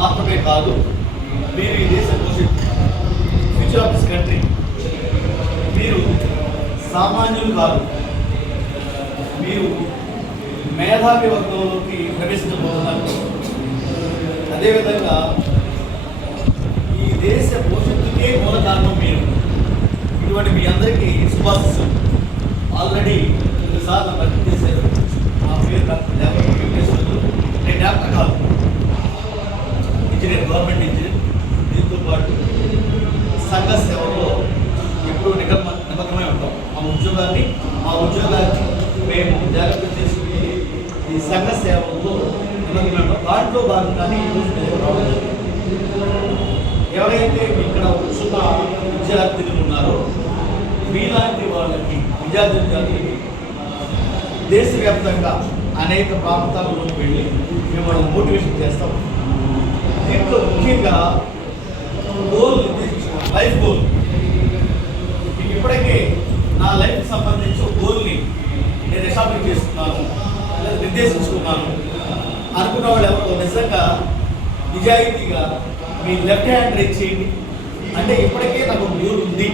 మాత్రమే కాదు, మీరు ఈ దేశ భవిష్యత్తు, ఫ్యూచర్ ఆఫ్ దిస్ కంట్రీ. మీరు సామాన్యులు కాదు, మీరు మేధావి వర్గంలోకి ప్రవేశించబోతున్నారు. అదేవిధంగా ఈ దేశ భవిష్యత్తుకే మూల కారణం మీరు. ఇటువంటి మీ అందరికీ శుభాశిస్సులు. ఆల్రెడీ కొన్నిసార్లు భర్తీ చేశారు. మా పేరు డాక్టర్ వెంకటేశ్వర్లు. నేను డాక్టర్ కాదు, ఇంజనీర్, గవర్నమెంట్ ఇంజనీర్. దీంతో పాటు సంఘ సేవలో ఎప్పుడూ నిమగ్నమై ఉంటాం. మా ఉద్యోగాన్ని మేము జాగ్రత్త చేసుకుని ఈ సంఘ సేవలో నిమగ్నమై ఉంటాం. దాంట్లో భాగంగానే ఈరోజు మేము రావడం జరిగింది. ఎవరైతే ఇక్కడ కూర్చున్న విద్యార్థులు ఉన్నారో మీలాంటి వాళ్ళకి విద్యార్థులకి దేశవ్యాప్తంగా అనేక ప్రాంతాల్లోకి వెళ్ళి మేము వాళ్ళని మోటివేషన్ చేస్తాం. దీంట్లో ముఖ్యంగా గోల్, లైఫ్ గోల్. మీకు ఇప్పటికే నా లైఫ్కి సంబంధించి ఒక గోల్ని నేను ఎస్టాబ్లిష్ చేస్తున్నాను లేదా నిర్దేశించుకున్నాను అనుకున్న వాళ్ళు ఎవరో నిజంగా నిజాయితీగా మీ లెఫ్ట్ హ్యాండ్ రైజ్ చేయండి. అంటే ఇప్పటికే నాకు గోల్ ఉంది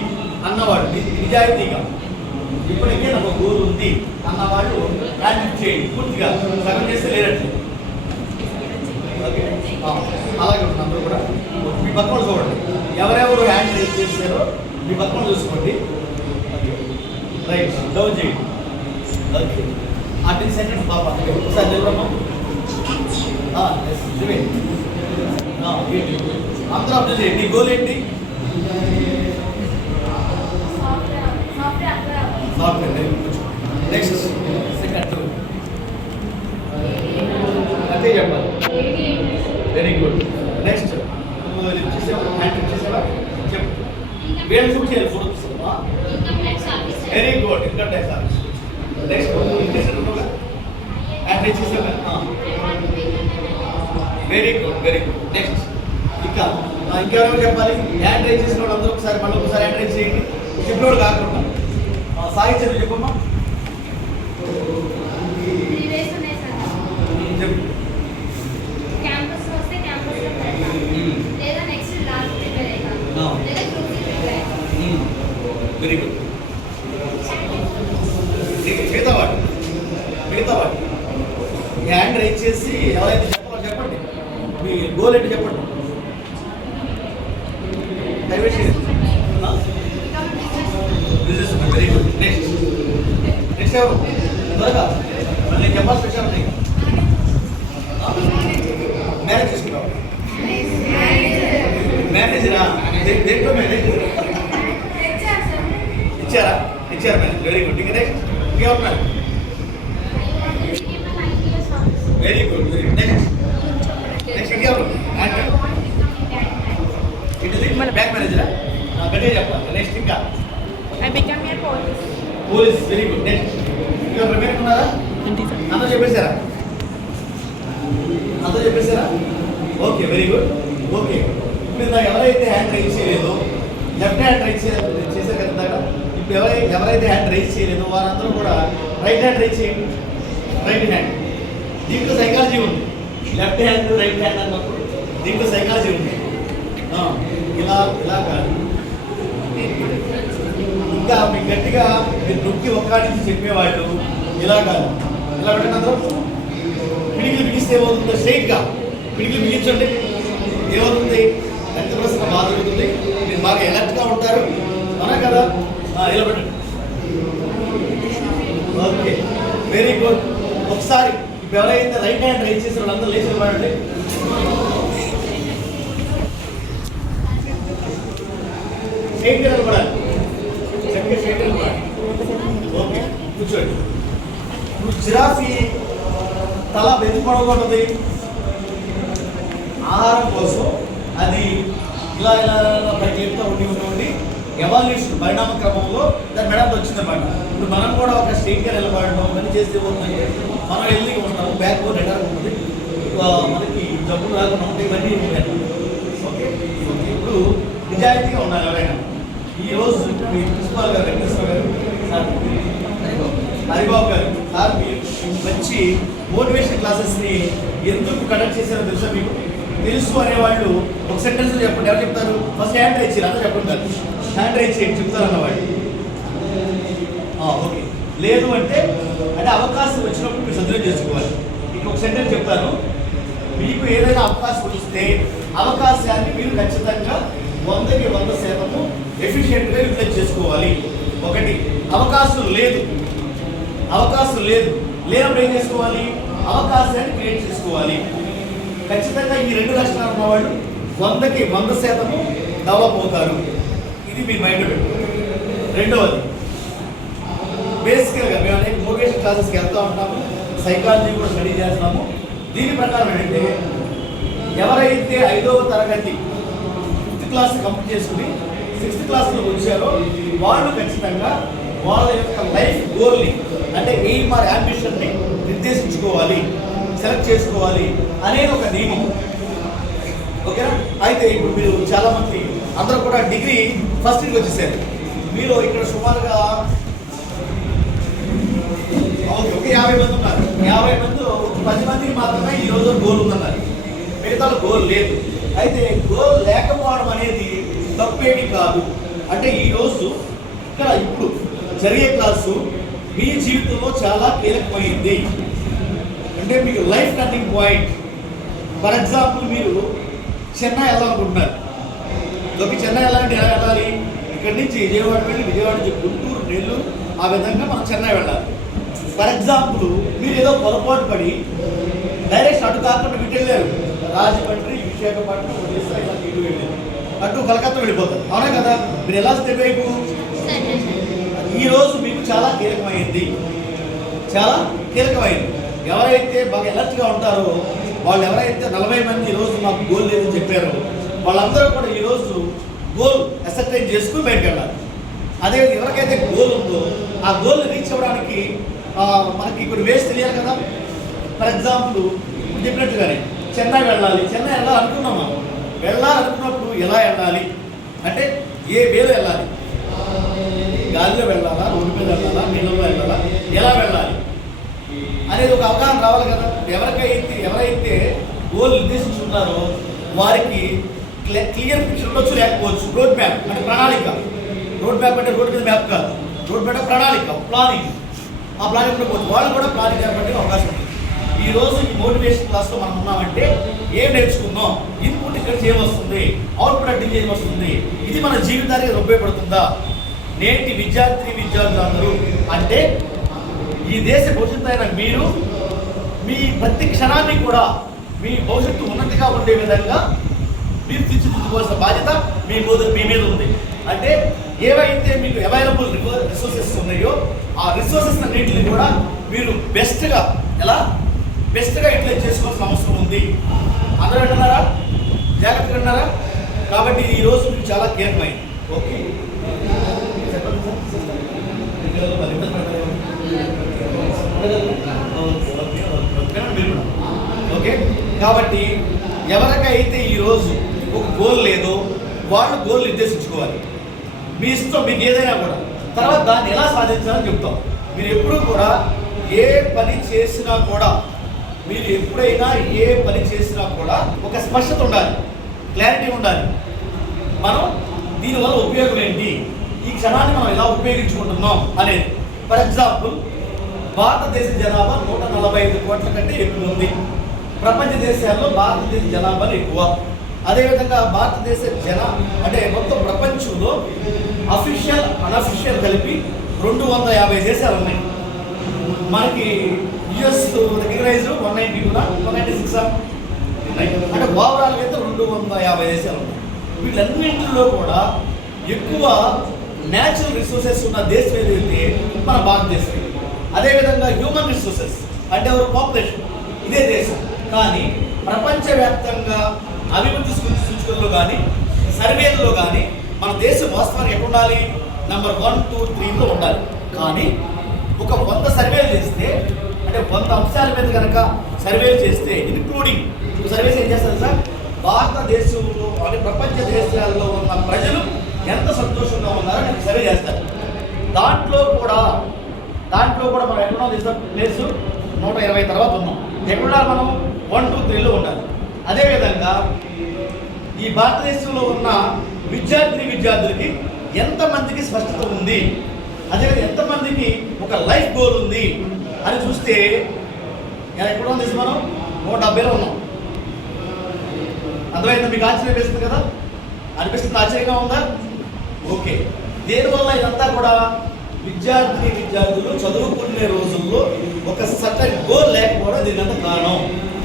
అన్నవాడు నిజాయితీగా, ఇప్పటికే నాకు గోల్ ఉంది అన్నవాళ్ళు హ్యాండ్ చేయండి. పూర్తిగా సగం చేస్తే లేనట్టు. ఓకే, అలాగే ఉంటుంది. అందరూ కూడా మీ పక్కన చూడండి, ఎవరెవరు హ్యాండ్ రైజ్ చేశారో మీ పక్కన చూసుకోండి. రైట్, డౌన్ చేయండి. ఓకే, 10 సెకండ్స్ పాప ఒకసారి నిలబడమ్మా. అందరూ అప్లై చేయండి. నీ గోల్ ఏంటి? సాఫ్ట్వేర్. నెక్స్ట్ సెకండ్ అదే చెప్పాలి. Very good. నెక్స్ట్ హ్యాండ్ చేసావా? చెప్పు. వేరే చూపు చేయాలి. ఫోటో తీసుకోవా? Very good. Income tax office. Next hand చేసావా? Very good, very good. Next ఇంకెవరెవరు చెప్పాలి? హ్యాండ్ రైజ్ చేసిన వాళ్ళు అందరూ ఒకసారి మళ్ళీ ఒకసారి హ్యాండ్ రైజ్ చేయండి. చెప్పినోడు కాకుండా సాహిత్యం చెప్పమ్మా. Very good. మిగతా వాడు హ్యాండ్ రైజ్ చేసి ఎవరైతే చెప్పాలో చెప్పండి. మీ గోల్ ఏంటి చెప్పండి. Very good. నెక్స్ట్ ఎవరు? త్వరగా మళ్ళీ చెప్పాలి. స్పెషల్ మ్యారేజ్ చేసుకుంటావు? మ్యారేజ్రా? దేంట్లో మ్యారేజ్ ఇచ్చారా? ఇచ్చారు మ్యారేజ్. Very good. ఇంకా నెక్స్ట్ ఇంకేమన్నారు? Very good, very good. Next ఇంకెవరు? బ్యాంక్ మేనేజరా? గట్టిగా చెప్పాలి. నెక్స్ట్ ఇంకా పోలీస్. Very good. నెక్స్ట్ ఇంకా ప్రిపేర్ ఉన్నారా? అందరూ చెప్పేశారా? Okay, very good. ఓకే, ఇప్పుడు ఎవరైతే హ్యాండ్ రైజ్ చేయలేదో, లెఫ్ట్ హ్యాండ్ రైజ్ చేశారు కదా, ఇప్పుడు ఎవరైతే హ్యాండ్ రైజ్ చేయలేదో వారందరూ కూడా రైట్ హ్యాండ్ రైజ్ చేయండి. Right hand. దీంట్లో సైకాలజీ ఉంది. లెఫ్ట్ హ్యాండ్ రైట్ హ్యాండ్ అన్నప్పుడు దీంట్లో సైకాలజీ ఉంది. ఇలా ఇలా కాదు, ఇంకా మీకు గట్టిగా మీరు నొక్కి ఒక్కడి నుంచి చెప్పేవాళ్ళు ఇలా కాదు. ఇలా పెట్టినందుకు పిడికిలు బిగిస్తే ఏమవుతుందో స్ట్రైట్గా పిడికిలు బిగించండి. ఏమవుతుంది? రక్తప్రసరణ బాగా జరుగుతుంది. మీరు బాగా ఎలర్ట్గా ఉంటారు. అవునా కదా? ఇలా పెట్టండి. Okay, very good. ఒకసారి ఇప్పుడు ఎవరైతే రైట్ హ్యాండ్ రైజ్ చేసిన వాళ్ళందరూ లేచి నిలబడండి. స్ట్రైట్గా నిలబడాలి. ఓకే, కూర్చోండి. ఇప్పుడు జిరాఫీ తల వెతుపడగొట్టది ఆహారం కోసం. అది ఇలా ఇలా పైకి ఎత్తుతా ఉండి ఎవాల్యూషన్ పరిణామ క్రమంలో దాని మెడకు వచ్చిందన్నమాట. ఇప్పుడు మనం కూడా ఒక స్ట్రైట్గా నిలబడడం పని చేస్తే పోతుంది. మనం హెల్తీగా ఉంటాము, బ్యాక్ బోన్ ఎక్కడ ఉంటుంది, మనకి జబ్బులు రాకుండా ఉంటాయి, ఇవన్నీ ఉంటాయి. ఓకే, ఇప్పుడు నిజాయితీగా ఉండాలి ఎవరైనా. ఈరోజు మీ ప్రిన్సిపాల్ గారు వెంకటేశ్వర గారు, సార్ హరిబాబు గారు, సార్ మీరు మంచి మోటివేషన్ క్లాసెస్ని ఎందుకు కండక్ట్ చేశారో తెలుసా మీకు? తెలుసు అనేవాళ్ళు ఒక సెంటెన్స్ చెప్పండి. ఎవరు చెప్తారు? ఫస్ట్ హ్యాండ్ రైజ్ చేయాలి. అందరూ చెప్పుకుంటారు. హ్యాండ్ రైజ్ చేయండి చెప్తారు అన్నవాళ్ళు. ఓకే. లేదు అంటే అవకాశం వచ్చినప్పుడు మీరు సద్వినియోగం చేసుకోవాలి. మీకు ఒక సెంటెన్స్ చెప్తాను. మీకు ఏదైనా అవకాశం వస్తే అవకాశాన్ని మీరు ఖచ్చితంగా 100కి 100% ఎఫిషియెంట్గా యూటిలైజ్ చేసుకోవాలి. ఒకటి, అవకాశం లేదు లేనప్పుడు ఏం చేసుకోవాలి? అవకాశాన్ని క్రియేట్ చేసుకోవాలి. ఖచ్చితంగా ఈ రెండు లక్షణాలు ఉన్నవాళ్ళు 100కి 100% డెవలప్ అవుతారు. ఇది మీ మైండ్ పెట్టు. రెండవది, బేసికల్గా మేము అనేక మోటివేషన్ క్లాసెస్కి వెళ్తూ ఉంటాము, సైకాలజీ కూడా స్టడీ చేస్తున్నాము. దీని ప్రకారం ఏంటంటే ఎవరైతే 5వ తరగతి 5th క్లాస్ కంప్లీట్ చేసుకుని 6th క్లాస్లో వచ్చారో వాళ్ళు ఖచ్చితంగా వాళ్ళ యొక్క లైఫ్ గోల్ని అంటే ఎయిమ్ ఆర్ యాంబిషన్ని నిర్దేశించుకోవాలి, సెలెక్ట్ చేసుకోవాలి అనేది ఒక నియమం. ఓకేనా? అయితే ఇప్పుడు మీరు చాలామంది అందరూ కూడా డిగ్రీ ఫస్ట్ ఇయర్కి వచ్చేసారు. మీరు ఇక్కడ సుమారుగా ఒక 50 మంది ఉన్నారు. 50 మంది 10 మందికి మాత్రమే ఈరోజు గోల్ ఉందన్నారు, మిగతా గోల్ లేదు. అయితే గోల్ లేకపోవడం అనేది తప్పేమీ కాదు. అంటే ఈరోజు ఇక్కడ ఇప్పుడు జరిగే క్లాసు మీ జీవితంలో చాలా కీలకమైంది. అంటే మీకు life turning point. For example మీరు చెన్నై వెళ్ళాలనుకుంటున్నారు. చెన్నై వెళ్ళాలంటే ఎలా వెళ్ళాలి? ఇక్కడి నుంచి విజయవాడ వెళ్ళి విజయవాడ నుంచి గుంటూరు, నెల్లూరు, ఆ విధంగా మనం చెన్నై వెళ్ళాలి. ఫర్ ఎగ్జాంపుల్ మీరు ఏదో పొరపాటు పడి డైరెక్ట్ అటు కాకుండా ఇటు వెళ్ళారు, రాజమండ్రి, విశాఖపట్నం, ఒడిశా ఇలా ఇటు వెళ్ళారు, అటు కలకత్తా వెళ్ళిపోతారు. అవునా కదా? మీరు ఎలా స్టెప్ వైపు ఈరోజు మీకు చాలా కీలకమైంది. ఎవరైతే బాగా ఎలర్ట్గా ఉంటారో వాళ్ళు, ఎవరైతే 40 మంది ఈరోజు మాకు గోల్ లేదని చెప్పారో వాళ్ళందరూ కూడా ఈరోజు గోల్ అసర్టైన్ చేసుకుని బయటకు వెళ్ళాలి. అదే ఎవరికైతే గోల్ ఉందో ఆ గోల్ రీచ్ అవ్వడానికి మనకి కొన్ని వేస్ తెలియాలి కదా. ఫర్ ఎగ్జాంపుల్ చెప్పినట్టుగానే చెన్నై వెళ్ళాలనుకున్నాం. వెళ్ళాలనుకున్నప్పుడు ఎలా వెళ్ళాలి అంటే ఏ వేలో వెళ్ళాలి? గాలిలో వెళ్ళాలా, రోడ్డు మీద వెళ్ళాలా, నీళ్ళలో వెళ్ళాలా, ఎలా వెళ్ళాలి అనేది ఒక అవగాహన రావాలి కదా. ఎవరైతే గోల్ నిర్దేశించున్నారో వారికి క్లియర్ పిక్చర్ ఉండొచ్చు, లేకపోవచ్చు. రోడ్ మ్యాప్ అంటే ప్రణాళిక. రోడ్ మ్యాప్ అంటే రోడ్డు మీద మ్యాప్ కాదు, రోడ్ మ్యాప్ ప్రణాళిక, ప్లానింగ్. ఆ ప్లానింగ్ ఉండకపోవచ్చు, వాళ్ళు కూడా ప్లానింగ్ ఏర్పడే అవకాశం ఉంది. ఈరోజు ఈ మోటివేషన్ క్లాస్లో మనం ఉన్నామంటే ఏం నేర్చుకున్నాం, ఇన్పుట్ ఇక్కడ చేయవస్తుంది, అవుట్పుట్ అంటే చేయవస్తుంది, ఇది మన జీవితానికి ఉపయోగపడుతుందా? నేటి విద్యార్థులందరూ అంటే ఈ దేశ భవిష్యత్తు అయిన మీరు మీ ప్రతి క్షణాన్ని కూడా మీ భవిష్యత్తు ఉన్నతిగా ఉండే విధంగా మీరు తీర్చిదిద్దుకోవాల్సిన బాధ్యత మీ మీద ఉంది. అంటే ఏవైతే మీకు అవైలబుల్ రిసోర్సెస్ ఉన్నాయో ఆ రిసోర్సెస్ అన్నింటినీ కూడా మీరు బెస్ట్గా యూటిలైజ్ చేసుకోవాల్సిన అవసరం ఉంది. అందరూ అంటున్నారా? జాగ్రత్తగా అన్నారా? కాబట్టి ఈరోజు మీకు చాలా కీలకమైంది. Okay, okay. కాబట్టి ఎవరికైతే ఈరోజు ఒక గోల్ లేదో వాళ్ళు గోల్ నిర్దేశించుకోవాలి. మీ ఇష్టం, మీకు ఏదైనా కూడా. తర్వాత దాన్ని ఎలా సాధించాలని చెప్తాం. మీరు ఎప్పుడూ కూడా ఏ పని చేసినా కూడా ఒక స్పష్టత ఉండాలి, క్లారిటీ ఉండాలి. మనం దీనివల్ల ఉపయోగం ఏంటి, ఈ క్షణాన్ని మనం ఎలా ఉపయోగించుకుంటున్నాం అనేది. ఫర్ ఎగ్జాంపుల్ భారతదేశ జనాభా 145 కోట్ల కంటే ఎక్కువ ఉంది. ప్రపంచ దేశాల్లో భారతదేశ జనాభా ఎక్కువ. అదేవిధంగా భారతదేశ అంటే మొత్తం ప్రపంచంలో అఫీషియల్, అనఫీషియల్ కలిపి 250 దేశాలు ఉన్నాయి. మనకి యుఎస్ రికగ్నైజ్డ్ 196 అంటే ఓవరాల్ అయితే 250 దేశాలు ఉన్నాయి. వీళ్ళన్నింటిలో కూడా ఎక్కువ న్యాచురల్ రిసోర్సెస్ ఉన్న దేశం ఏదైతే మన భారతదేశం. అదేవిధంగా హ్యూమన్ రిసోర్సెస్ అంటే ఎవరు పాపులేషన్ ఇదే దేశం. కానీ ప్రపంచవ్యాప్తంగా అభివృద్ధి సూచికల్లో కానీ సర్వేలలో కానీ మన దేశం వాస్తవానికి ఎక్కడ ఉండాలి? నెంబర్ 1, 2, 3లో ఉండాలి. కానీ ఒక 100 సర్వేలు చేస్తే, అంటే 100 అంశాల మీద కనుక సర్వేలు చేస్తే, ఇంక్లూడింగ్ సర్వేస్ ఏం చేస్తారు సార్? భారతదేశంలో అంటే ప్రపంచ దేశాల్లో ఉన్న ప్రజలు ఎంత సంతోషంగా ఉన్నారో నేను సర్వే చేస్తారు. దాంట్లో కూడా మనం ఎక్కడో ప్లేస్ 120 తర్వాత ఉన్నాం. ఎక్కడున్నారు మనం? 1, 2, 3లో ఉండాలి. అదేవిధంగా ఈ భారతదేశంలో ఉన్న విద్యార్థులకి ఎంతమందికి స్పష్టత ఉంది, అదేవిధంగా ఎంతమందికి ఒక లైఫ్ గోల్ ఉంది అని చూస్తే ఎక్కడ ఉంది మనం 170లో ఉన్నాం. అర్థమైందా? మీకు ఆశ్చర్యం వేస్తుంది కదా? అనిపిస్తుంది, ఆశ్చర్యంగా ఉందా? ఓకే. దేనివల్ల ఇదంతా కూడా విద్యార్థులు చదువుకునే రోజుల్లో ఒక సర్టన్ గోల్ లేకపోవడం దీనికంత కారణం.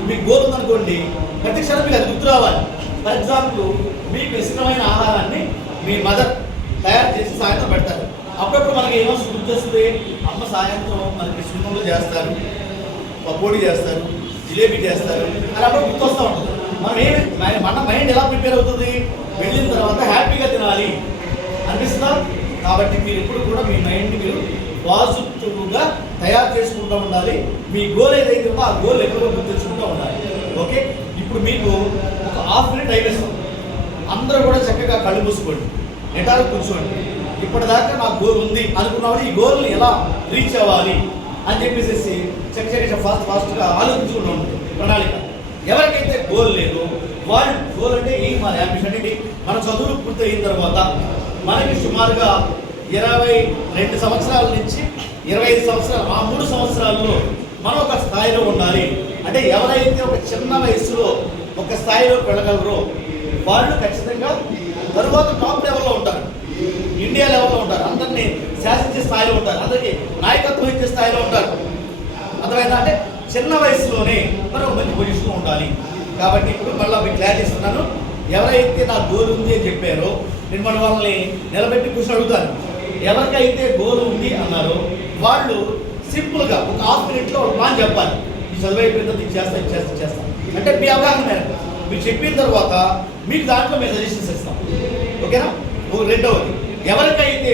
మీకు గోల్ ఉందనుకోండి, ప్రతి క్షణం మీకు అది గుర్తు రావాలి. ఫర్ ఎగ్జాంపుల్, మీకు ఇష్టమైన ఆహారాన్ని మీ మదర్ తయారు చేసి సాయంత్రం పెడతారు. అప్పుడప్పుడు మనకి ఏమో గుర్తొస్తుంది, అమ్మ సాయంత్రం మనకి సున్నుండలు చేస్తారు, పకోడీ చేస్తారు, జిలేబీ చేస్తారు అని అప్పుడు గుర్తొస్తూ ఉంటుంది. మన మైండ్ ఎలా ప్రిపేర్ అవుతుంది? వెళ్ళిన తర్వాత హ్యాపీగా తినాలి అనిపిస్తుందా? కాబట్టి మీరు ఎప్పుడు కూడా మీ మైండ్ని మీరు పాజిటివ్గా తయారు చేసుకుంటూ ఉండాలి. మీ గోల్ ఏదైతే ఉందో ఆ గోల్ ఎప్పుడో గుర్తించుకుంటూ ఉండాలి. ఓకే. ఇప్పుడు మీకు ఒక హాఫ్ మినిట్ టైం ఇస్తాం. అందరూ కూడా చక్కగా కళ్ళు మూసుకోండి, నిటారు కూర్చోండి. ఇప్పటిదాకా నా గోల్ ఉంది అనుకున్నప్పుడు ఈ గోల్ని ఎలా రీచ్ అవ్వాలి అని చెప్పేసి చక్కగా ఫాస్ట్గా ఆలోచించుకుంటూ ఉంటుంది ప్రణాళిక. ఎవరికైతే గోల్ లేదో వాళ్ళు గోల్ అంటే మన యాంబిషన్ ఏంటి? మన చదువులు పూర్తి అయిన తర్వాత మనకి సుమారుగా 22 సంవత్సరాల నుంచి 25 సంవత్సరాలు, ఆ 3 సంవత్సరాల్లో మనం ఒక స్థాయిలో ఉండాలి. అంటే ఎవరైతే ఒక చిన్న వయసులో ఒక స్థాయిలో వెళ్ళగలరో వాళ్ళు ఖచ్చితంగా తరువాత టాప్ లెవెల్లో ఉంటారు, ఇండియా లెవెల్లో ఉంటారు, అందరినీ శాసించే స్థాయిలో ఉంటారు, అందరికీ నాయకత్వం ఇచ్చే స్థాయిలో ఉంటారు. అర్థమైందా? అంటే చిన్న వయసులోనే మనం మంచి పొజిషన్లో ఉండాలి. కాబట్టి ఇప్పుడు మళ్ళీ మీకు క్లారిటీ ఇస్తున్నాను. ఎవరైతే నా గోల్ ఉంది అని చెప్పారో నేను మన వాళ్ళని నిలబెట్టి కూర్చొని అడుగుతాను. ఎవరికైతే గోల్ ఉంది అన్నారో వాళ్ళు సింపుల్గా ఒక హాఫ్ మినిట్లో ఒక ప్లాన్ చెప్పాలి. ఈ చదువు అయిపోయిన తర్వాత ఇది చేస్తాం అంటే మీ అవగాహన మేరకు మీరు చెప్పిన తర్వాత మీకు దాంట్లో మేము సజెషన్స్ ఇస్తాం. ఓకేనా? రెండవది, ఎవరికైతే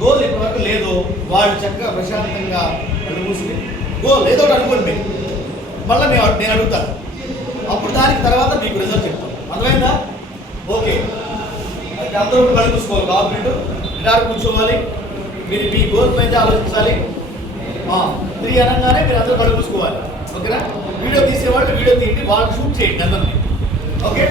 గోల్ ఇప్పటివరకు లేదో వాళ్ళు చక్కగా ప్రశాంతంగా వాళ్ళు మూసుకుని గోల్ ఏదో ఒకటి అనుకోండి. మీరు మళ్ళీ నేను అడుగుతాను, అప్పుడు దానికి తర్వాత మీకు రిజల్ట్ చెప్తాను. అర్థమైందా? ఓకే. అయితే అందరూ కళ్ళు చూసుకోవాలి, కాపరేట్ నిటారు కూర్చోవాలి. మీరు మీ గోల్ పైన ఆలోచించాలి. 3 అనగానే మీరు అందరూ కళ్ళు చూసుకోవాలి. ఓకేనా? వీడియో తీసేవాళ్ళు వీడియో తీయండి, వాళ్ళు షూట్ చేయండి అందరినీ. ఓకే.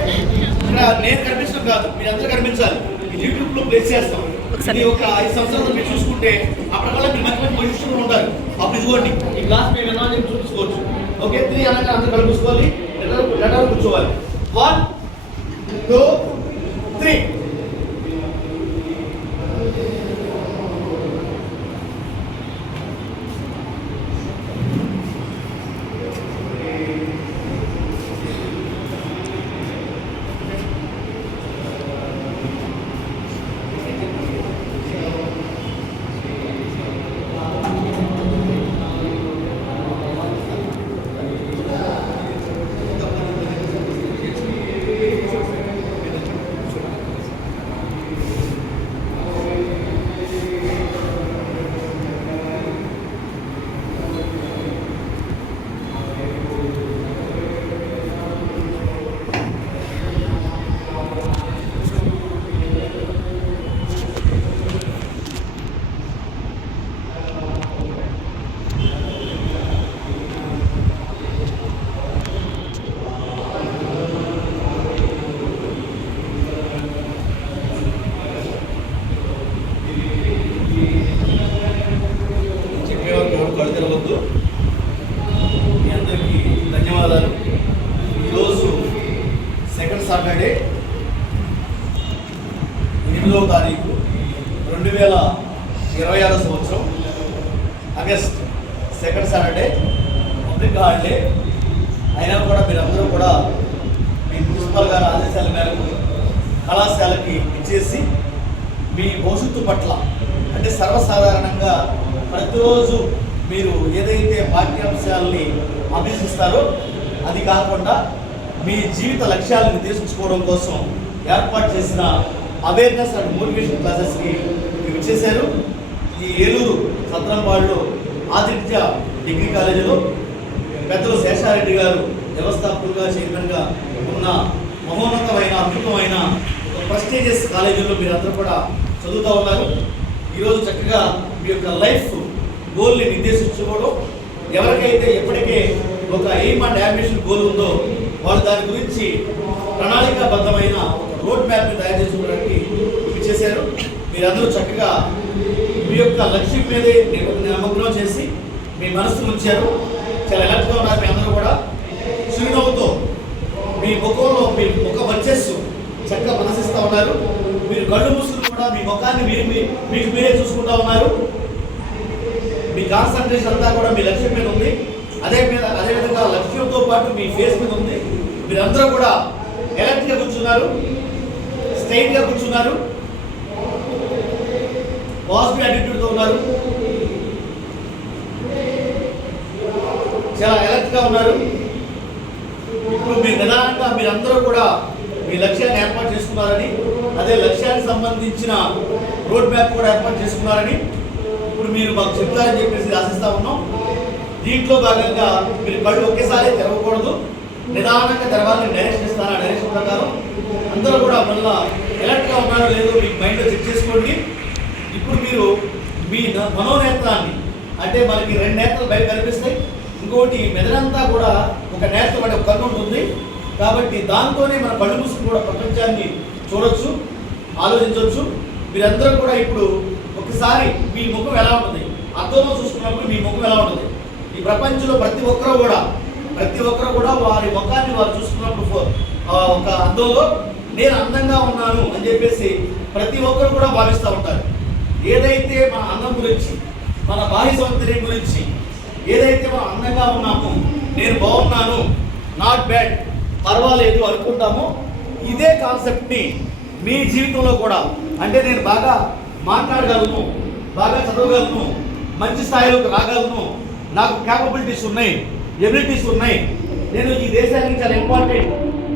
ఇక్కడ నేను కనిపించడం కాదు, మీరు అందరూ కనిపించాలి. యూట్యూబ్లో ప్లేస్ చేస్తాం. ఇది ఒక 5 సంవత్సరాలు మీరు చూసుకుంటే అప్పటికల్లా మీరు మంచి మంచి పొజిషన్లో ఉంటారు. అప్పుడు ఇదిగోండి ఈ క్లాస్ మేము ఎలా చెప్పి చూసుకోవచ్చు. ఓకే. 3 అనగా అందరూ కళ్ళు చూసుకోవాలి, నిటారు కూర్చోవాలి. 1 2 3. తెలవద్దు. మీ అందరికీ ధన్యవాదాలు. ఈరోజు సెకండ్ సాటర్డే 8వ తారీఖు 2026 సంవత్సరం August second Saturday, public holiday అయినా కూడా మీరందరూ కూడా మీ ప్రిన్సిపల్ గారి ఆదేశాల మేరకు కళాశాలకి ఇచ్చేసి మీ భవిష్యత్తు పట్ల అంటే సర్వసాధారణంగా ప్రతిరోజు మీరు ఏదైతే పాఠ్యాంశాలని అభ్యసిస్తారో అది కాకుండా మీ జీవిత లక్ష్యాలను నిర్దేశించుకోవడం కోసం ఏర్పాటు చేసిన అవేర్నెస్ అండ్ మోటివేషన్ క్లాసెస్కి మీరు వచ్చేసారు. ఈ ఏలూరు సత్రంపాడులో ఆదిత్య డిగ్రీ కాలేజీలో పెద్దలు శేషారెడ్డి గారు వ్యవస్థాపకులుగా చైర్మన్గా ఉన్న మహోన్నతమైన అద్భుతమైన ప్రెస్టీజియస్ కాలేజీలో మీరందరూ కూడా చదువుతూ ఉన్నారు. ఈరోజు చక్కగా మీ యొక్క లైఫ్ గోల్ని నిర్దేశించుకోవడం, ఎవరికైతే ఎప్పటికే ఒక ఎయిమ్ అండ్ అంబిషన్ గోల్ ఉందో వాళ్ళు దాని గురించి ప్రణాళికాబద్ధమైన ఒక రోడ్ మ్యాప్ని తయారు చేసుకోవడానికి ఇవి చేశారు. మీరందరూ చక్కగా మీ యొక్క లక్ష్యం మీదే నిమగ్నం చేసి మీ మనసు ఉంచారు. చాలా ఎలర్ట్గా ఉన్నారు మీ అందరూ కూడా. చిరునవ్వుతో మీ ముఖంలో మీ ముఖ వర్చస్సు చక్కగా ప్రదర్శిస్తూ ఉన్నారు. మీరు కళ్ళు మూసుకుని కూడా మీ ముఖాన్ని మీకు మీరే చూసుకుంటూ ఉన్నారు. మీ కాన్సన్ట్రేషన్ అంతా కూడా మీ లక్ష్యం మీద ఉంది. అదేవిధంగా లక్ష్యంతో పాటు మీ ఫేస్ మీద ఉంది. మీరందరూ కూడా ఎలర్ట్గా కూర్చున్నారు, స్ట్రైట్గా కూర్చున్నారు, పాజిటివ్ యాటిట్యూడ్తో ఉన్నారు, చాలా ఎలర్ట్గా ఉన్నారు. ఇప్పుడు మీరు నిదానంగా మీరందరూ కూడా మీ లక్ష్యాన్ని ఏర్పాటు చేసుకున్నారని, అదే లక్ష్యానికి సంబంధించిన రోడ్ మ్యాప్ కూడా ఏర్పాటు చేసుకున్నారని ఇప్పుడు మీరు మాకు చెప్తారని చెప్పేసి ఆశిస్తూ ఉన్నాం. దీంట్లో భాగంగా మీరు కళ్ళు ఒకేసారి తెరవకూడదు, నిదానంగా తెరవాలని డైరెక్షన్ ఇస్తాను. ఆ డైరెక్షన్ ప్రకారం అందరూ కూడా మళ్ళీ ఎలర్ట్గా ఉన్నారో లేదో మీకు మైండ్లో చెక్ చేసుకోండి. ఇప్పుడు మీరు మీ మనోనేత్రాన్ని, అంటే మనకి 2 నేత్రాలు బయట కనిపిస్తాయి, ఇంకోటి మెదడంతా కూడా ఒక నేత్రం అంటే ఒక కన్ను ఉంటుంది. కాబట్టి దాంతోనే మన కళ్ళు మూసుకుని కూడా ప్రపంచాన్ని చూడొచ్చు, ఆలోచించవచ్చు. మీరందరూ కూడా ఇప్పుడు ఒకసారి మీ ముఖం ఎలా ఉంటుంది, అద్దంలో చూసుకున్నప్పుడు మీ ముఖం ఎలా ఉంటుంది. ఈ ప్రపంచంలో ప్రతి ఒక్కరు కూడా వారి ముఖాన్ని వారు చూసుకున్నప్పుడు ఒక అద్దంలో నేను అందంగా ఉన్నాను అని చెప్పేసి ప్రతి ఒక్కరు కూడా భావిస్తూ ఉంటారు. ఏదైతే మన అందం గురించి, మన బాహ్య సౌందర్యం గురించి ఏదైతే మనం అందంగా ఉన్నామో, నేను బాగున్నాను, నాట్ బ్యాడ్, పర్వాలేదు అనుకుంటామో, ఇదే కాన్సెప్ట్ని మీ జీవితంలో కూడా, అంటే నేను బాగా మాట్లాడగలను, బాగా చదవగలను, మంచి స్థాయిలోకి రాగలను, నాకు క్యాపబిలిటీస్ ఉన్నాయి, ఎబిలిటీస్ ఉన్నాయి, నేను ఈ దేశానికి చాలా ఇంపార్టెంట్,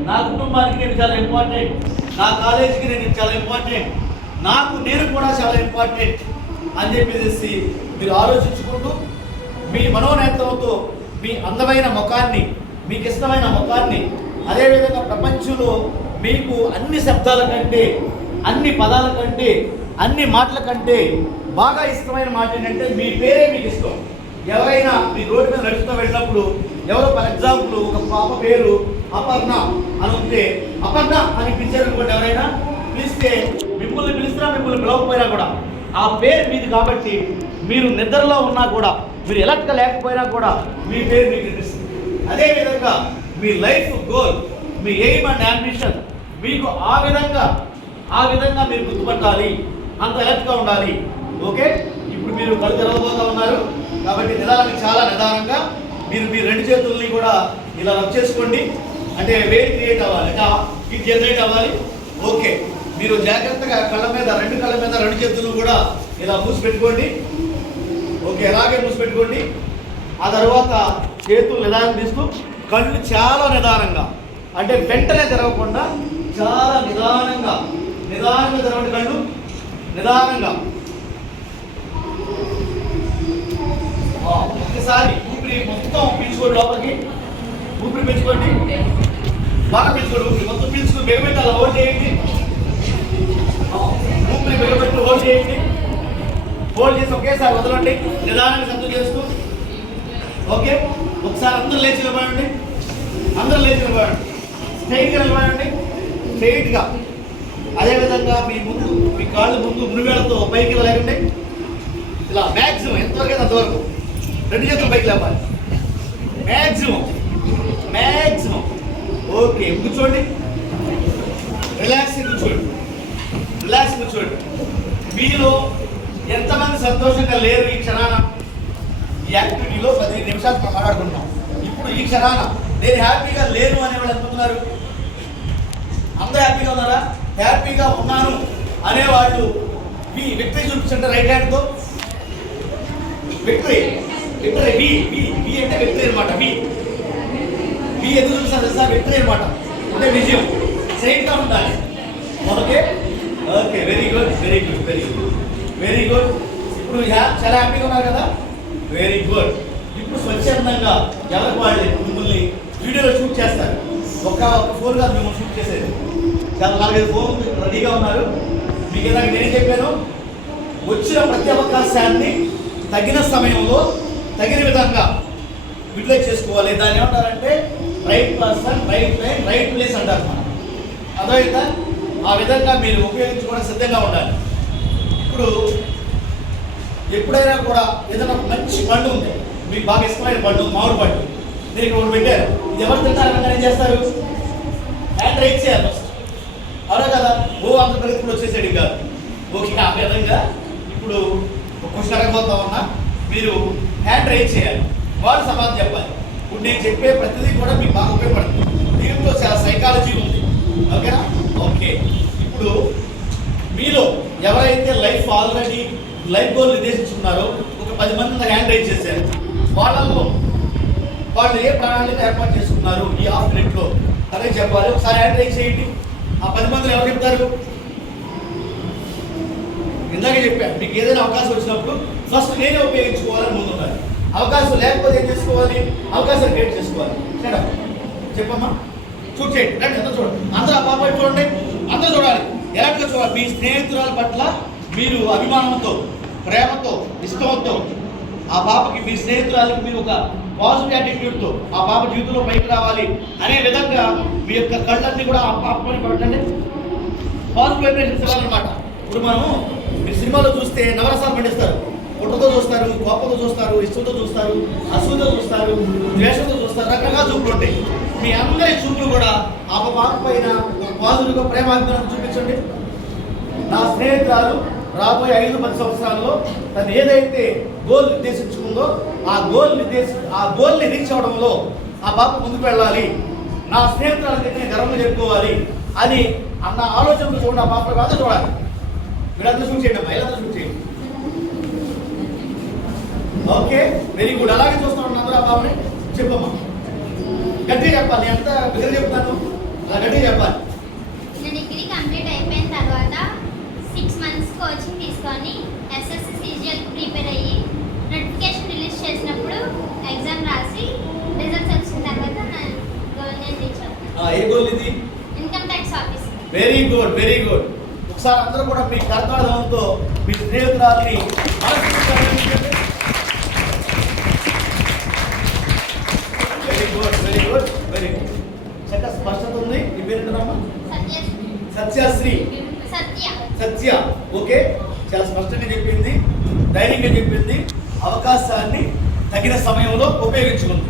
నా కుటుంబానికి నేను చాలా ఇంపార్టెంట్, నా కాలేజీకి నేను చాలా ఇంపార్టెంట్, నేను కూడా చాలా ఇంపార్టెంట్ అని చెప్పేసి మీరు ఆలోచించుకుంటూ మీ మనోనేత్రంతో మీ అందమైన ముఖాన్ని, మీకు ఇష్టమైన ముఖాన్ని, అదేవిధంగా ప్రపంచంలో మీకు అన్ని శబ్దాల కంటే, అన్ని పదాల కంటే, అన్ని మాటల కంటే బాగా ఇష్టమైన మాట ఏంటంటే మీ పేరే మీకు ఇష్టం. ఎవరైనా మీ రోడ్డు మీద నడుస్తూ వెళ్ళినప్పుడు ఎవరో ఫర్ ఎగ్జాంపుల్ ఒక పాప పేరు అపర్ణ అని ఉంటే, అపర్ణ అని పిలిచారనుకోండి, ఎవరైనా పిలిస్తే మిమ్మల్ని పిలుస్తున్నా, మిమ్మల్ని పిలవకపోయినా కూడా ఆ పేరు మీది కాబట్టి మీరు నిద్రలో ఉన్నా కూడా, మీరు ఎలర్ట్గా లేకపోయినా కూడా మీ పేరు మీకు వినిపిస్తుంది. అదేవిధంగా మీ లైఫ్ గోల్, మీ ఎయిమ్ అండ్ యాంబిషన్ మీకు ఆ విధంగా మీరు గుర్తుపట్టాలి, అంత ఎలర్ట్గా ఉండాలి. ఓకే, ఇప్పుడు మీరు కళ్ళు తెరవబోతూ ఉన్నారు కాబట్టి చాలా నిదానంగా మీరు మీ 2 చేతుల్ని కూడా ఇలా రబ్ చేసుకోండి. అంటే వెయిట్ క్రియేట్ అవ్వాలి, ఇది జనరేట్ అవ్వాలి. ఓకే, మీరు జాగ్రత్తగా కళ్ళ మీద 2 చేతులు కూడా ఇలా మూసిపెట్టుకోండి. ఓకే, అలాగే మూసిపెట్టుకోండి. ఆ తర్వాత చేతులు నిదానం తీస్తూ కళ్ళు చాలా నిదానంగా, అంటే వెంటనే తెరవకుండా చాలా నిదానంగా తెరవండి. కళ్ళు నిదానంగా. ఒకసారి ఊపిరి మొత్తం పీల్చుకోండి, లోపలికి ఊపిరి పీల్చుకోండి, బాగా పీల్చుకోండి. ఊపిరి మొత్తం పీల్చుకుని బిగబెట్టి అలా హోల్డ్ చేయండి. ఊపిరి బిగబెట్టి హోల్డ్ చేయండి. హోల్డ్ చేసి ఒకేసారి వదలండి, నిదానంగా శబ్దం చేస్తూ. ఓకే, ఒకసారి అందరూ లేచి నిలబడండి, స్ట్రైట్గా నిలబడండి, స్ట్రైట్గా. అదేవిధంగా మీ కాళ్ళు ముందు మునివేళ్లతో పైకి లేకండి. ఇలా మ్యాక్సిమం ఎంతవరకు అయితే అంతవరకు 2 చేతులు పైకి లేపాలి, మ్యాక్సిమం. ఓకే, కూర్చోండి, రిలాక్స్ కూర్చోండి. మీలో ఎంతమంది సంతోషంగా లేరు ఈ క్షణాన? ఈ యాక్టివిటీలో 15 నిమిషాలు మనం మాట్లాడుకుంటున్నాం. ఇప్పుడు ఈ క్షణాన నేను హ్యాపీగా లేను అనేవాళ్ళు ఎంతున్నారు? అందరూ హ్యాపీగా ఉన్నారా? హ్యాపీగా ఉన్నాను అనేవాళ్ళు మీ విక్టరీ చూపించండి రైట్ హ్యాండ్తో. విక్టరీ వి అంటే విక్టరీ అనమాట. వి ఎందుకు చూపిస్తారు తెలుసా? విక్టరీ అనమాట, అంటే విజయం. సైడ్గా ఉండాలి. Okay, very good. ఇప్పుడు చాలా హ్యాపీగా ఉన్నారు కదా, వెరీ గుడ్. ఇప్పుడు స్వచ్ఛందంగా ఎవరికి వాళ్ళు మిమ్మల్ని వీడియోలో షూట్ చేస్తారు. ఒక ఫోన్ కాదు మిమ్మల్ని షూట్ చేసేది, చాలా 4-5 ఫోన్ రెడీగా ఉన్నారు. మీకు ఏదైనా నేనే చెప్పాను, వచ్చిన ప్రతి అవకాశాన్ని తగిన సమయంలో తగిన విధంగా యూటిలైజ్ చేసుకోవాలి. దాన్ని ఏమంటారంటే right person, right time, right place అంటారు మనం. అర్థమైందా? ఆ విధంగా మీరు ఉపయోగించుకోవడం సిద్ధంగా ఉండాలి. ఇప్పుడు ఎప్పుడైనా కూడా ఏదైనా మంచి పండు ఉంది, మీకు బాగా ఇష్టమైన పండు, మామిడి పండు, మీరు ఇక్కడ ఒకటి పెట్టారు, ఇది ఎవరు తింటారని ఏం చేస్తారు? హ్యాండ్ రైట్ చేయాలి ఫస్ట్. అవునా కదా? అంత పరిస్థితులు వచ్చేసాడు కాదు. ఓకే, ఆ విధంగా ఇప్పుడు ఒక క్వశ్చన్ అడగబోతా ఉన్నా, మీరు హ్యాండ్ రైట్ చేయాలి, వాళ్ళు సమాధానం చెప్పాలి. ఇప్పుడు నేను చెప్పే ప్రతిదీ కూడా మీకు బాగా ఉపయోగపడుతుంది. దీంట్లో చాలా సైకాలజీ ఉంది. ఓకేనా? ఓకే. ఇప్పుడు మీలో ఎవరైతే ఆల్రెడీ లైఫ్ గోల్ నిర్దేశించుకున్నారో ఒక 10 మంది హ్యాండ్ రైట్ చేశారు. వాళ్ళలో వాళ్ళు ఏ ప్రణాళిక ఏర్పాటు చేసుకున్నారు ఈ హాఫ్ మినిట్లో అదే చెప్పాలి. ఒకసారి హ్యాండ్ రైట్ చేయండి. ఆ 10 మందిలో ఎవరు చెప్తారు? ఇందాకే చెప్పాను, మీకు ఏదైనా అవకాశం వచ్చినప్పుడు ఫస్ట్ నేనే ఉపయోగించుకోవాలని ముందుండాలి. అవకాశం లేకపోతే ఏం చేసుకోవాలి? అవకాశం క్రియేట్ చేసుకోవాలి. చెప్పమ్మా, చూడండి, రండి, అందరూ చూడండి, అందరూ ఆ పాప చూడండి, అందరూ చూడాలి. ఎలాంటిగా చూడాలి? మీ స్నేహితురాల పట్ల మీరు అభిమానంతో, ప్రేమతో, ఇష్టంతో ఆ పాపకి, మీ స్నేహితురాలకి మీరు ఒక పాజిటివ్ యాటిట్యూడ్తో ఆ పాప జీవితంలో పైకి రావాలి అనే విధంగా మీ యొక్క కళ్ళన్నీ కూడా ఆ పాపని పట్టండి. పాజిటివ్ వైబ్రేషన్స్ ఇవ్వాలన్నమాట. ఇప్పుడు మనము మీరు సినిమాలో చూస్తే నవరసాలు పండిస్తారు. పుట్టతో చూస్తారు, కోపంతో చూస్తారు, ఇష్టంతో చూస్తారు, అసూతో చూస్తారు, ద్వేషంతో చూస్తారు, రకరకాల చూపులు ఉంటాయి. మీ అందరి చూపులు కూడా ఆ పాప పైన పాజిటివ్గా ప్రేమాభిమానం చూపించండి. నా స్నేహితురాలు రాబోయే 5-10 సంవత్సరాల్లో తను ఏదైతే గోల్ నిర్దేశించుకుందో ఆ గోల్ని రీచ్ అవడంలో ఆ పాప ముందుకు వెళ్ళాలి, నా స్నేహితురాలకి నేను గర్వంగా చెప్పుకోవాలి అని అన్న ఆలోచనలు చూడండి. ఆ పాప కాదు చూడాలి. మీరంతా చూసేయండి అమ్మా, ఇలా చూసేయండి. Okay, very good. అలాగే చూస్తూ ఉన్నాను అందరూ. ఆ పాపని చెప్పమ్మా, గట్టిగా చెప్పాలి. ఎంత బిగ్గర చెప్తాను, అలా గట్టిగా చెప్పాలి. డిగ్రీ కంప్లీట్ అయిపోయిన తర్వాత 6 months కోచింగ్ తీసుకొని ఎస్ఎస్సి సిజిఎల్ ప్రిపేర్ అయ్యి నోటిఫికేషన్ రిలీజ్ చేసినప్పుడు ఎగ్జామ్ రాసి రిజల్ట్స్ వచ్చిన తర్వాత నా గోల్ నేను రీచ్ అవుతాను. ఏ గోల్ ఇది? Income tax office. Very good, very good. ఒకసారి అందరూ కూడా మీ కర్తాడంతో మీ స్నేహితురాలని very good, very good, very good. చక్కగా స్పష్టత ఉంది. మీ పేరు ఏంటమ్మా? సత్యశ్రీ. సత్య. ఓకే, చాలా స్పష్టంగా చెప్పింది, ధైర్యంగా చెప్పింది, అవకాశాన్ని తగిన సమయంలో ఉపయోగించుకుంది.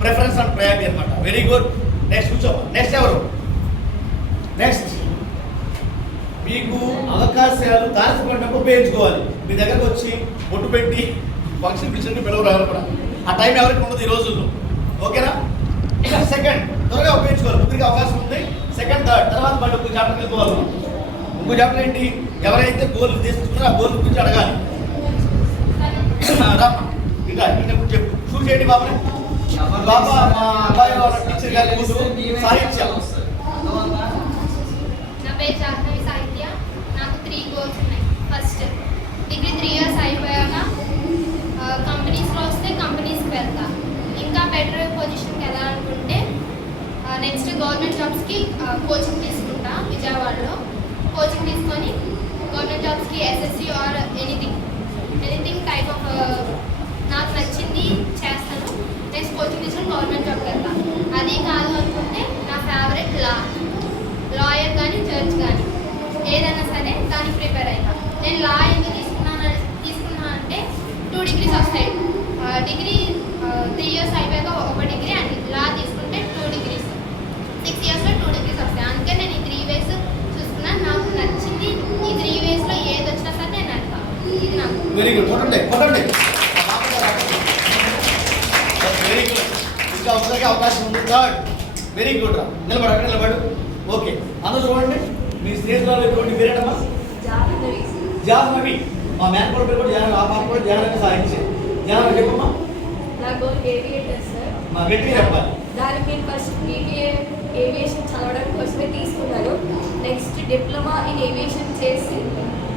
ప్రిఫరెన్స్ అండ్ ప్రయారిటీ అనమాట. Very good. నెక్స్ట్ కూర్చోమా. నెక్స్ట్ ఎవరు? నెక్స్ట్ మీకు అవకాశాలు తారసపడినప్పుడు ఉపయోగించుకోవాలి. మీ దగ్గరకు వచ్చి బొట్టు పెట్టి ఫంక్షన్ పిలిచి పిలవరారు కూడా. ఆ టైం ఎవరికి ఉండదు ఈ రోజుల్లో. ఓకేనా? సెకండ్ త్వరగా ఉపయోగించుకోవాలి. ముందుగా అవకాశం ఉంది. సెకండ్, థర్డ్, తర్వాత మళ్ళీ ఇంకో చాప్టర్కి వెళ్ళిపోవాలి. ఇంకో చాప్టర్ ఏంటి? ఎవరైతే గోల్ తీసుకుంటారో ఆ గోల్ గురించి అడగాలి. రామ్మా, ఇంకా చెప్పు. షూట్ చేయండి బాబాయ్. బాబా మా అబ్బాయి వాళ్ళ టీచర్ గారి కూతురు సాహిత్యం. నా పేరు జాహ్నవి సాహిత్య. నాకు 3 goals ఉన్నాయి. ఫస్ట్, డిగ్రీ 3 years అయిపోయాక కంపెనీస్లో వస్తే కంపెనీస్కి వెళ్తా. ఇంకా బెటర్ పొజిషన్కి వెళ్ళాలనుకుంటే నెక్స్ట్ గవర్నమెంట్ జాబ్స్కి కోచింగ్ తీసుకుంటా. విజయవాడలో కోచింగ్ తీసుకొని గవర్నమెంట్ జాబ్స్కి SSC or anything type of నాకు నచ్చింది చేస్తాను. నెక్స్ట్ కోచింగ్ తీసుకొని గవర్నమెంట్ జాబ్కి వెళ్తా. అది కాదు అనుకుంటే నా ఫేవరెట్ లాయర్ కానీ జడ్జ్ కానీ ఏదైనా సరే దానికి ప్రిపేర్ అవుతా. నేను లా ఎందుకు తీసుకున్నా అంటే 2 degrees వస్తాయి. డిగ్రీ 3 years అయిపోయాక ఒక డిగ్రీ అండ్ లా తీసుకుంటే 2 degrees, 6 yearsలో 2 degrees వస్తాయి. అందుకే నేను ఈ 3 ways చూసుకున్నాను. నాకు నచ్చింది ఈ 3 waysలో ఏది వచ్చినా సరే నేను అడతా. ఇది నాకు వెరీ గుడ్. కొట్టండి. Very good. ఇంకా ఒకసారి అవకాశం ఉంది. Third, very good. రా, నిలబడు. ఓకే, అందరూ చూడండి. మీ స్నేహితురాలు ఎటువంటి పేరేటమ్మా? జాహ్నవి. మా మేనకోడ పేరు కూడా జాహ్నవి. ఆ పాప కూడా జాహ్నవి సాధించే. జాహ్నవి చెప్పమ్మా. నా గోల్ ఏవియేటర్ సార్. మా గట్టిగా చెప్పాలి. దానికి నేను ఫస్ట్ బీబీఏ ఏవియేషన్ చదవడం కోసమే తీసుకున్నాను. నెక్స్ట్ డిప్లొమా ఇన్ ఏవియేషన్ చేసి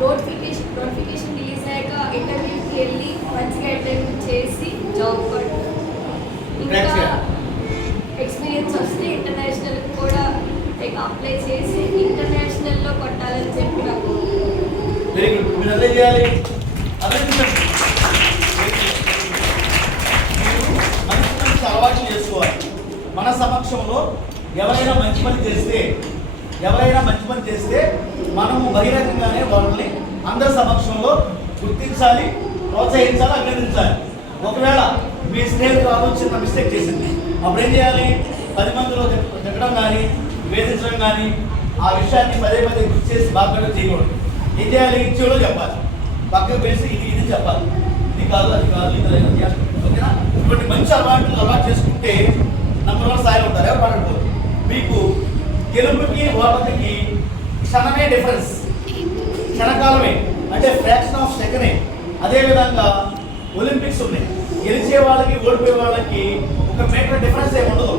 నోటిఫికేషన్ రిలీజ్ అయ్యాక ఇంటర్వ్యూకి వెళ్ళి మంచిగా అటెండ్ చేసి జాబ్ పట్టు. ఇంకా ఎక్స్పీరియన్స్ వస్తే ఇంటర్నేషనల్ కూడా అప్లై చేసి ఇంటర్నేషనల్లో కొట్టాలని చెప్పి నాకు. Very good. మీరు అదే చేయాలి. మంచి అలవాట్లు చేసుకోవాలి. మన సమక్షంలో ఎవరైనా మంచి పని చేస్తే మనము బహిరంగంగానే వాళ్ళని అందరి సమక్షంలో గుర్తించాలి, ప్రోత్సహించాలి, అభినందించాలి. ఒకవేళ మీ స్నేహితులు చిన్న మిస్టేక్ చేసింది, అప్పుడు ఏం చేయాలి? 10 మందిలో తిట్టడం కానీ వేధించడం కానీ ఆ విషయాన్ని పదే గుర్తు చేసి బాగా చేయకూడదు. ఏం చేయాలి? ఇచ్చేలో చెప్పాలి, పక్కకు వేసి ఇది చెప్పాలి, ఇది కాదు అది కాదు ఇది ఓకేనా. ఇటువంటి మంచి అలవాటు చేసుకుంటే నంబర్ 1 స్థాయిలో ఉంటారు. ఎవరు మాట్లాడుకోరు. మీకు గెలుపుకి ఓటమికి క్షణమే డిఫరెన్స్, క్షణకాలమే, అంటే ఫ్రాక్షన్ ఆఫ్ సెకండే. అదేవిధంగా ఒలింపిక్స్ ఉన్నాయి, గెలిచే వాళ్ళకి ఓడిపోయే వాళ్ళకి 1 మీటర్ డిఫరెన్స్ ఏమి ఉండదు.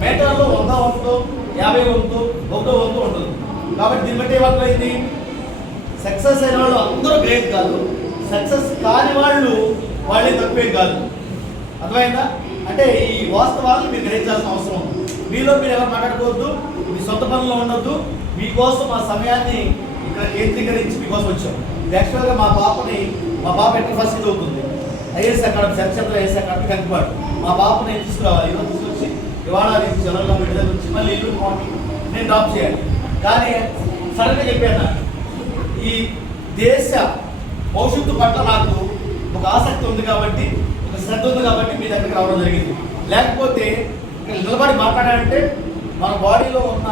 మీటర్లో 100 వంతు 50 వంతు 1 వంతు ఉండదు. కాబట్టి దీన్ని బట్టి ఏమర్థమైంది? సక్సెస్ అయిన వాళ్ళు అందరూ గ్రేట్ కాదు, సక్సెస్ కాని వాళ్ళే తక్కువే కాదు. అర్థమైందా? అంటే ఈ వాస్తవాలను మీరు గ్రహించాల్సిన అవసరం ఉంది. మీలో మీరు ఎవరు మాట్లాడుకోవద్దు, మీ సొంత పనుల్లో ఉండొద్దు. మీకోసం మా సమయాన్ని ఇక్కడ కేంద్రీకరించి మీకోసం వచ్చాం. యాక్చువల్గా మా పాప ఎక్కడ ఫస్ట్ చదువుతుంది, IAS academy, Sarachandra IAS academy Kankipadu. మా పాపని తీసుకురావాలి, ఈరోజు తీసుకొచ్చి ఇవాళ చదవడం విడుదల నుంచి మళ్ళీ ఇల్లు మార్నింగ్ నేను డ్రాప్ చేయాలి. కానీ సడన్గా చెప్పాను, ఈ దేశ భవిష్యత్తు పట్ల నాకు ఒక ఆసక్తి ఉంది కాబట్టి, ఒక శ్రద్ధ ఉంది కాబట్టి మీ దగ్గరికి రావడం జరిగింది. లేకపోతే ఇక్కడ నిలబడి మాట్లాడాలంటే మన బాడీలో ఉన్న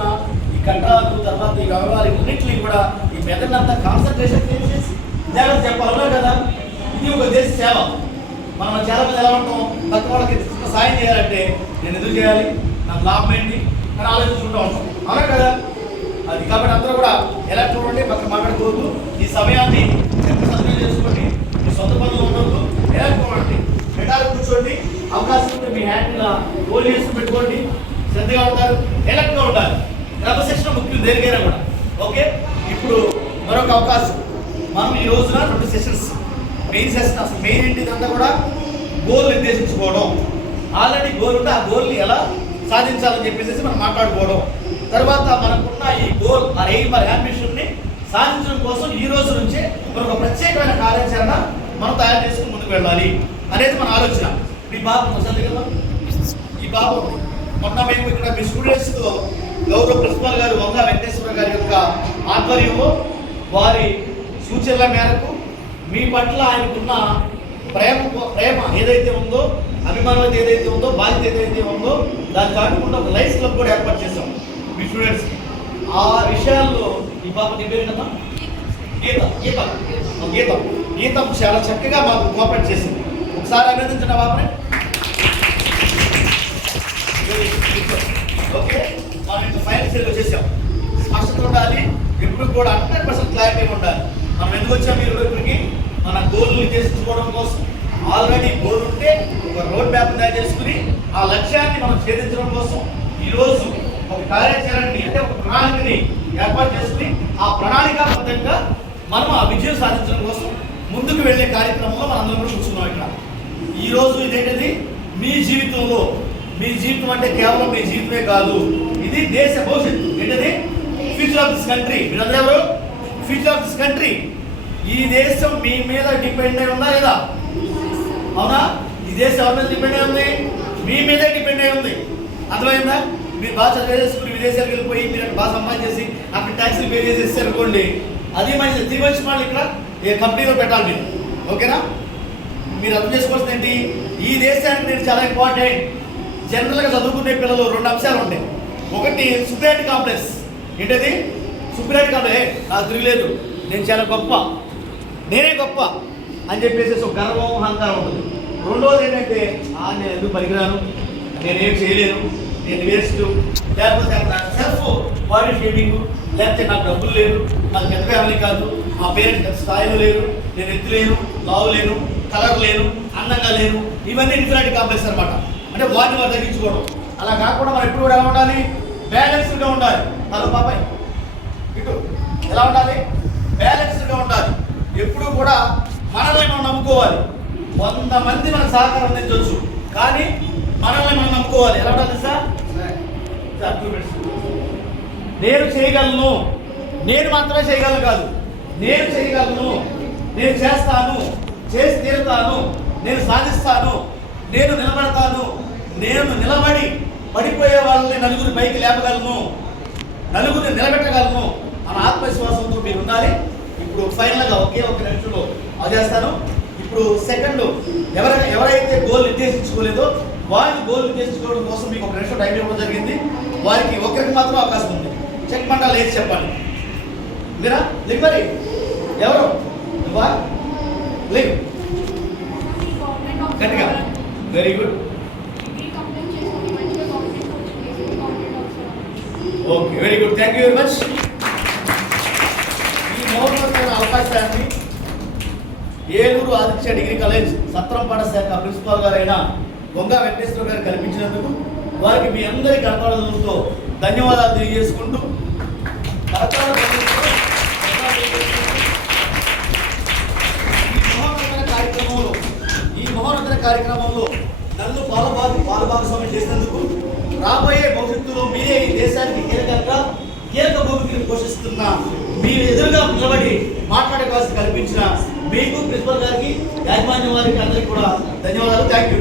ఈ కండరాలు, తర్వాత ఈ అవయవాలు ఇన్నింటినీ కూడా ఈ మెదడునంతా కాన్సన్ట్రేషన్ చేసి జాగ్రత్త చెప్పాలన్నా కదా. ఇది ఒక దేశ సేవ. మనం చాలా మంది ఎలా ఉంటాం, పక్క వాళ్ళకి చిన్న సాయం చేయాలంటే నేను ఎందుకు చేయాలి, నాకు లాభం ఏంటి అని ఆలోచించుకుంటూ ఉంటాం. అవునా కదా? అది కాబట్టి అందరూ కూడా ఎలా చూడండి, పక్కన మాట్లాడుకోవద్దు. ఈ సమయాన్ని సద్వినియోగం చేసుకోండి. మీ సొంత పనులు ఉండొద్దు, ఎలా చూడండి, పెట్టాలి, కూర్చోండి. అవకాశం ఉంటే మీ హ్యాండ్ ఇలా హోల్డ్ చేసుకుని పెట్టుకోండి. శ్రద్ధగా ఉంటారు, ఎలక్ట్గా ఉండాలి. క్రమశిక్షణ ముఖ్యం దేనికైనా కూడా. ఓకే, ఇప్పుడు మరొక అవకాశం. మనం ఈ రోజున 2 సెషన్స్, మెయిన్ సెషన్ అసలు మెయిన్ ఏంటి ఇదంతా కూడా గోల్ నిర్దేశించుకోవడం. ఆల్రెడీ గోల్ ఉంటే ఆ గోల్ని ఎలా సాధించాలని చెప్పేసి మనం మాట్లాడుకోవడం. తర్వాత మనకున్న ఈ గోల్ ఆ ఎయిమ్ ఆర్ యాంబిషన్ని సాధించడం కోసం ఈ రోజు నుంచే మనకు ప్రత్యేకమైన కార్యాచరణ మనం తయారు చేసుకుని ముందుకు వెళ్ళాలి అనేది మన ఆలోచన. మీ బాబు కదా, ఈ బాబు మొన్న మేము ఇక్కడ మీ స్టూడెంట్స్తో గౌరవ ప్రిన్సిపాల్ గారు వంగ వెంకటేశ్వర గారి యొక్క ఆధ్వర్యంలో వారి సూచనల మేరకు మీ పట్ల ఆయనకున్న ప్రేమ ఏదైతే ఉందో, అభిమానం ఏదైతే ఉందో, బాధ్యత ఏదైతే ఉందో దాన్ని చాటుకుంటూ ఒక లైఫ్ క్లబ్ కూడా ఏర్పాటు చేశాం మీ స్టూడెంట్స్కి. ఆ విషయాల్లో ఈ పాప నీ పేరు ఏంటమ్మా? గీతం చాలా చక్కగా మాకు కోఆపరేట్ చేసింది. ఒకసారి అభినందించిన బాబుని. ఓకే, మనం ఇంకా ఫైనల్ స్టేజ్ వచ్చేసాం. స్పష్టత ఉండాలి, ఎప్పుడు కూడా 100% క్లారిటీ ఉండాలి. మనం ఎందుకు వచ్చాం ఇక్కడికి? మన గోల్ నిర్దేశించుకోవడం కోసం. ఆల్రెడీ గోల్ ఉంటే ఒక రోడ్ మ్యాప్ తయారు చేసుకుని ఆ లక్ష్యాన్ని మనం ఛేదించడం కోసం ఈరోజు ఒక కార్యాచరణని, అంటే ఒక ప్రణాళికని ఏర్పాటు చేసుకుని ఆ ప్రణాళికాబద్ధంగా మనం ఆ విజయం సాధించడం కోసం ముందుకు వెళ్ళే కార్యక్రమంలో మనందరం కూడా కూర్చున్నాం ఇక్కడ. ఈరోజు ఇదేంటిది? మీ జీవితంలో, మీ జీవితం అంటే కేవలం మీ జీవితమే కాదు, ఇది దేశ భవిష్యత్తు. ఏంటది? Future of this country. మీరందరూ ఎవరు? Future of this country. ఈ దేశం మీ మీద డిపెండ్ అయి ఉందా లేదా? అవునా? ఈ దేశం ఎవరి మీద డిపెండ్ అయి ఉంది? మీ మీదే డిపెండ్ అయి ఉంది. అర్థమైందా? మీరు బాగా చదివేసుకుని విదేశాలకు వెళ్ళిపోయి మీరు బాగా సంపాదించేసి అక్కడ ట్యాక్సీలు పే చేసేసి అనుకోండి, అది మంచిది. 3 మంత్స్ వాళ్ళు ఇక్కడ ఏ కంపెనీలో పెట్టాలి మీరు. ఓకేనా? మీరు అర్థం చేసుకోవాల్సింది ఏంటి? ఈ దేశానికి నేను చాలా ఇంపార్టెంట్. జనరల్గా చదువుకునే పిల్లలు 2 అంశాలు ఉంటాయి. ఒకటి సుపీరియారిటీ కాంప్లెక్స్. ఏంటది? Superiority complex. నాకు తిరగలేదు, నేను చాలా గొప్ప, నేనే గొప్ప అని చెప్పేసి ఒక గర్వం, అహంకారం ఉంటుంది. రెండోది ఏంటంటే నేను ఎందుకు పనికిరాను, నేనేం చేయలేను, నేను వేస్ట్, లేకపోతే సెల్ఫ్ బాడీ షేమింగ్, లేకపోతే నాకు డబ్బులు లేరు, నాకు పెద్ద ఫ్యామిలీ కాదు, మా పేరెంట్స్ స్థాయిలో లేరు, నేను ఎత్తు లేను, లావు లేను, కలర్ లేను, అందంగా లేను. ఇవన్నీ ఇన్ఫీరియారిటీ కాంప్లెక్స్ అనమాట. అంటే వాటిని వారు తగ్గించుకోవడం. అలా కాకుండా మనం ఎప్పుడు కూడా ఎలా ఉండాలి? బ్యాలెన్స్డ్గా ఉండాలి. హలో పాపాయ్, ఇటు ఎలా ఉండాలి? బ్యాలెన్స్డ్గా ఉండాలి. ఎప్పుడు కూడా మనల్ని మనం నమ్ముకోవాలి. 100 మంది మన సహకారం అందించవచ్చు, కానీ మనల్ని మనం నమ్ముకోవాలి. ఎలా ఉండాలి సార్? నేను చేయగలను, నేను మాత్రమే చేయగలను కాదు, నేను చేయగలను, నేను చేస్తాను, చేసి తీరుతాను, నేను సాధిస్తాను, నేను నిలబడతాను, నేను నిలబడి పడిపోయే వాళ్ళని నలుగురి పైకి లేపగలను, నలుగురిని నిలబెట్టగలను అన్న ఆత్మవిశ్వాసంతో మీరు ఉండాలి. ఇప్పుడు ఫైనల్గా ఒకే ఒక నిమిషంలో చేస్తాను. ఇప్పుడు సెకండ్ ఎవరైతే గోల్ నిర్దేశించుకోలేదో వాళ్ళు గోల్ నిర్దేశించుకోవడం కోసం మీకు ఒక నిమిషం టైం ఇవ్వడం జరిగింది. వారికి ఒకరికి మాత్రం అవకాశం ఉంది. చెక్ మండలి లేచి చెప్పాలి. మీరా లింగ్ మరి ఎవరు నువ్వా లింగ్ గట్టిగా. Very good. Okay very good. Thank you very much. ఈ మహోన్నతమైన అవకాశాన్ని ఏలూరు ఆదిత్య డిగ్రీ కాలేజ్ సత్రంపాట శాఖ ప్రిన్సిపాల్ గారైన గొంగ వెంకటేశ్వర గారు కల్పించినందుకు వారికి మీ అందరి కర్తవ్యాలతో ధన్యవాదాలు తెలియజేసుకుంటూ ఈ మహోన్నత కార్యక్రమంలో నన్ను పాలుభాగస్వామ్యం చేసినందుకు రాబోయే భవిష్యత్తులో మీరే ఈ దేశానికి కీలక భూమికను పోషిస్తున్న మీరు ఎదురుగా నిలబడి మాట్లాడే అవకాశం కల్పించిన మీకు ప్రిన్సిపల్ గారికి యాజమాన్యం వారికి అందరికీ కూడా ధన్యవాదాలు. Thank you.